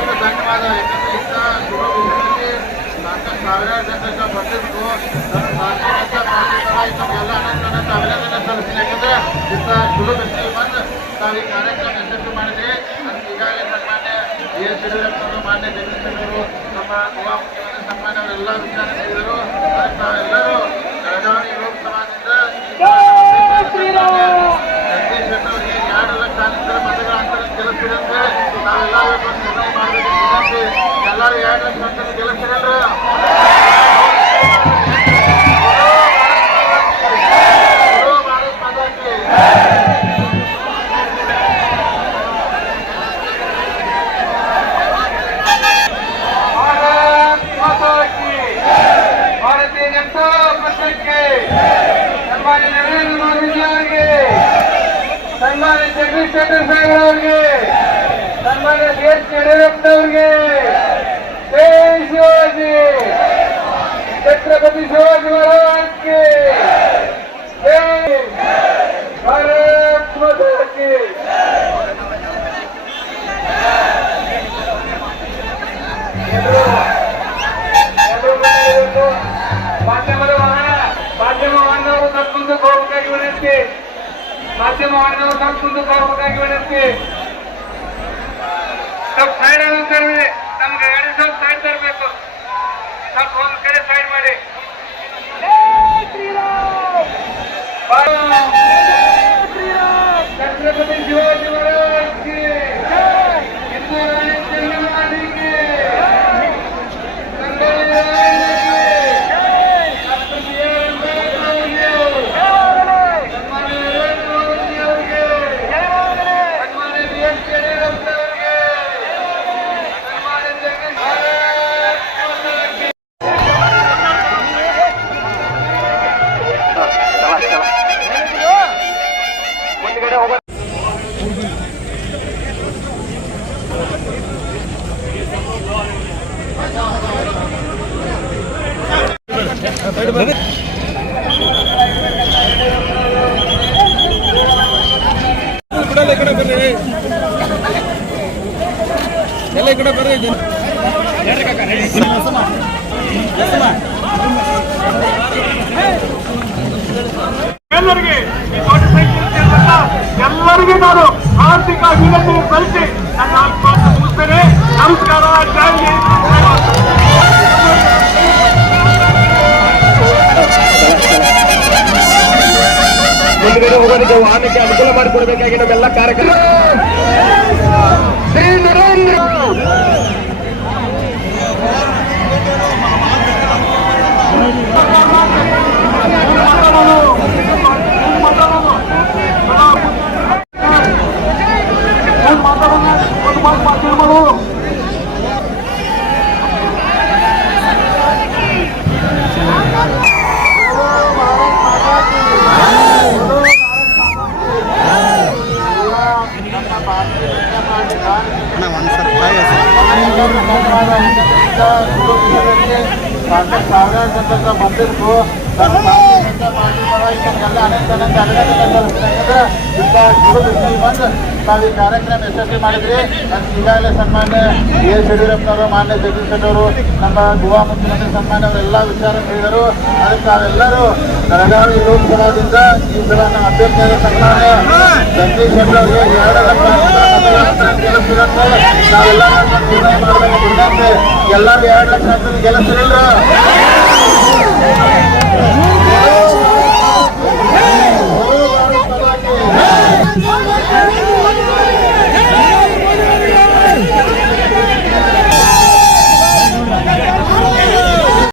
ಸರ್ಕಾರದ ಧನ್ಯವಾದ. ನಾಲ್ಕು ಸಾವಿರಾರು ಜನರನ್ನ ಬಂದಿದ್ದು ನನ್ನ ನಾಲ್ಕು ಮಾಡಿದ್ದಾರೆ ಇದಕ್ಕೆಲ್ಲ ನನ್ನ ಅಭಿನಂದನೆ ಸಲ್ಲಿಸ್ತೀನಿ ನಮ್ಮ ವಿಚಾರ ಸನ್ಮಾನ್ಯ ಜಗದೀಶ್ ಶೆಟ್ಟರ್ ಸಾಹೇಬ್ ಅವರಿಗೆ ಸನ್ಮಾನ್ಯ ಬಿ ಎಸ್ ಯಡಿಯೂರಪ್ಪನವರಿಗೆ ಜೈ ಶಿವಾಜಿ ಛತ್ರಪತಿ ಶಿವಾಜಿ ಮಹಾರಾಜ್ಗೆ ಜೈ ಭಾರತ್ ಮಾತಾ ಕಿ ಮಾಧ್ಯಮದ ವಾಹನ ಮಾಧ್ಯಮ ವಾಹನವರು ಸ್ವಲ್ಪ ಮುಂದಕ್ಕೆ ಹೋಗಬೇಕಾಗಿ ವಿನಂತಿ ಮಾಧ್ಯಮ ವಾಹನವರು ಸ್ವಲ್ಪ ಮುಂದಕ್ಕೆ ಹೋಗಬೇಕಾಗಿ ವಿನಂತಿ ಸ್ವಲ್ಪ ಸೈಡ್ ತರಬೇಡಿ ನಮ್ಗೆ ಗಾಡಿ ಸ್ವಲ್ಪ ಸೈಡ್ ತರಬೇಕು ಸ್ವಲ್ಪ ಒಂದು ಕಡೆ ಸೈಡ್ ಮಾಡಿ ಛತ್ರಪತಿ ಶಿವಾಜಿ ಈ ಕಡೆ ಕಡೆ ಎಲ್ಲರಿಗೆ ಈ ಎಲ್ಲರಿಗೂ ನಾನು ಆರ್ಥಿಕ ಅಭಿವೃದ್ಧಿ ಸಲ್ಲಿಸಿ ನನ್ನ ಮುಗಿಸ್ತೇನೆ ನಮಸ್ಕಾರ ಜೈ ಹೋಗೋದಕ್ಕೆ ವಾಹನಕ್ಕೆ ಅನುಕೂಲ ಮಾಡಿಕೊಡ್ಬೇಕಾಗಿ ನಮ್ಮೆಲ್ಲ ಕಾರ್ಯಕ್ರಮ ಸಲ್ಲಿಸ್ತೀನಿ ಒಂದು ಬಂದು ನಾವು ಈ ಕಾರ್ಯಕ್ರಮ ಯಶಸ್ವಿ ಮಾಡಿದ್ರಿ ಅದಕ್ಕೆ ಈಗಾಗಲೇ ಸನ್ಮಾನ್ಯ ಎಸ್ ಯಡಿಯೂರಪ್ಪನವರು ಮಾನ್ಯ ಜಗದೀಶ್ ಶೆಟ್ಟರು ನಮ್ಮ ಗೋವಾ ಮುಖ್ಯಮಂತ್ರಿ ಸನ್ಮಾನ್ಯ ಅವರೆಲ್ಲ ವಿಚಾರ ಕೇಳಿದರು ಅದಕ್ಕೆ ನಾವೆಲ್ಲರೂ ಬೆಳಗಾವಿ ಲೋಕಸಭಾದಿಂದ ಈ ಸಲ ನಮ್ಮ ಅಭ್ಯರ್ಥಿಯಾದ ಸನ್ಮಾನ್ಯ ಜಗದೀಶ್ ಶೆಟ್ಟರ್ ಎಲ್ಲರೂ ಎರಡು ಲಕ್ಷ ಗೆಲ್ಲಿಸಿರಲ್ರು